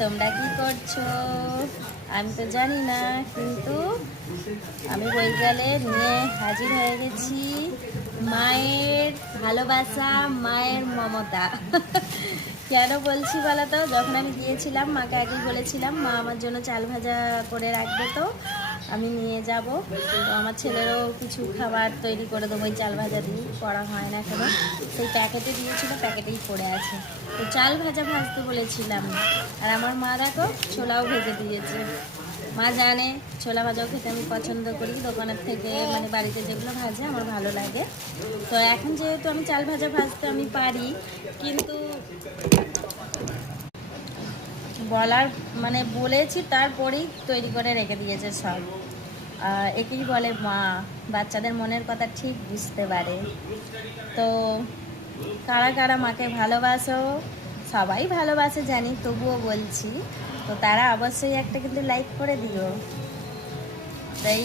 তোমরা কি করছো? আমি তো জানি না, কিন্তু আমি বইকালে নিয়ে হাজির হয়ে গেছি মায়ের ভালোবাসা, মায়ের মমতা। কেন বলছি বলো তো, যখন আমি গিয়েছিলাম মাকে আগেই বলেছিলাম মা আমার জন্য চাল ভাজা করে রাখবে, তো আমি নিয়ে যাব। তো আমার ছেলেরও কিছু খাবার তৈরি করে দেবো ওই চাল ভাজা দিয়ে, করা হয় না এখনো। সেই প্যাকেটে দিয়েছিল, প্যাকেটেই পড়ে আছে। তো চাল ভাজা ভাজতে বলেছিলাম, আর আমার মা দেখো ছোলাও ভেজে দিয়েছে। মা জানে ছোলা ভাজাও খেতে আমি পছন্দ করি, দোকানের থেকে মানে বাড়িতে যেগুলো ভাজে আমার ভালো লাগে। তো এখন যেহেতু আমি চাল ভাজা ভাজতে আমি পারি, কিন্তু বলার মানে বলেছি তারপরেই তৈরি করে রেখে দিয়েছে সব। একেই বলে মা, বাচ্চাদের মনের কথা ঠিক বুঝতে পারে। তো কারা কারা মাকে ভালোবাসো? সবাই ভালোবাসে জানি, তবুও বলছি। তো তারা অবশ্যই একটা কিন্তু লাইক করে দিও। তাই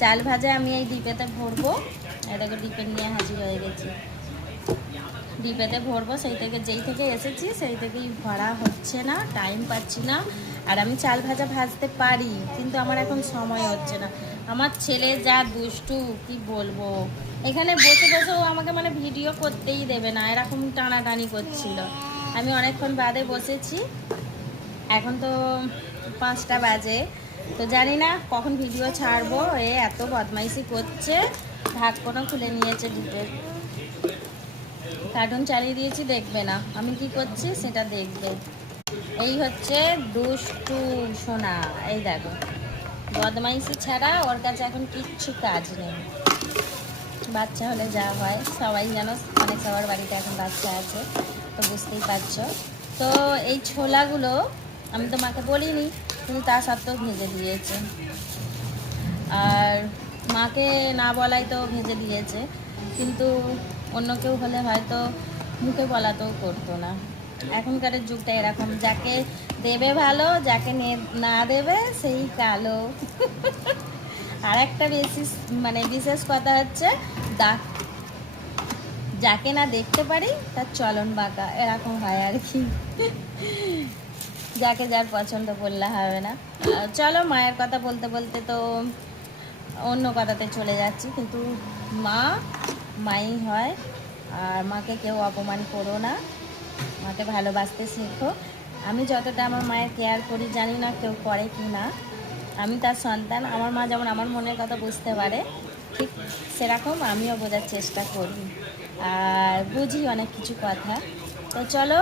চাল ভাজা আমি এই ডিপেতে ভরবো, এটাকে ডিপে নিয়ে হাজির হয়ে গেছি। ডিপেতে ভরবো, সেই থেকে যেই থেকে এসেছি সেই থেকেই ভরা হচ্ছে না, টাইম পাচ্ছি না। আর আমি চাল ভাজা ভাজতে পারি, কিন্তু আমার এখন সময় হচ্ছে না। আমার ছেলে যা দুষ্টু কি বলবো, এখানে বসে বসেও আমাকে মানে ভিডিও করতেই দেবে না, এরকম টানাটানি করছিল। আমি অনেকক্ষণ বাদে বসেছি, এখন তো 5টা বাজে। তো জানি না কখন ভিডিও ছাড়বো, এত বদমাইশি করছে। ঢাকনা খুলে নিয়েছে ডিপের, কার্টুন চালিয়ে দিয়েছি, দেখবে না আমি কি করছি সেটা দেখবে। এই হচ্ছে দুষ্টু সোনা, এই দেখো বদমাইশি ছাড়া ওর কাছে এখন কিচ্ছু কাজ নেই। বাচ্চা হলে যা হয় সবাই জানো, মানে সবার বাড়িতে এখন বাচ্চা আছে, তো বুঝতেই পারছো। তো এই ছোলাগুলো আমি তো মাকে বলিনি, কিন্তু তা সত্ত্বেও ভেজে দিয়েছে। আর মাকে না বলাই তো ভেজে দিয়েছে, কিন্তু অন্য কেউ হলে হয়তো মুখে বলাতেও করতো না। এখনকার যুগটা এরকম, যাকে দেবে ভালো, যাকে না দেবে সেই কালো। আর একটা মানে বিশেষ কথা হচ্ছে, যাকে না দেখতে পারি তার চলন বাঁকা, এরকম হয় আর কি। যাকে যার পছন্দ করলে হবে না। চলো, মায়ের কথা বলতে বলতে তো অন্য কথাতে চলে যাচ্ছি, কিন্তু মা মাই হয়। আর মাকে কেউ অপমান করো না, মাকে ভালোবাসতে শেখো। আমি যতটা আমার মায়ের কেয়ার করি, জানি না কেউ করে কি না। আমি তার সন্তান, আমার মা যেমন আমার মনের কথা বুঝতে পারে, ঠিক সেরকম আমিও বোঝার চেষ্টা করি, আর বুঝি অনেক কিছু কথা। তো চলো।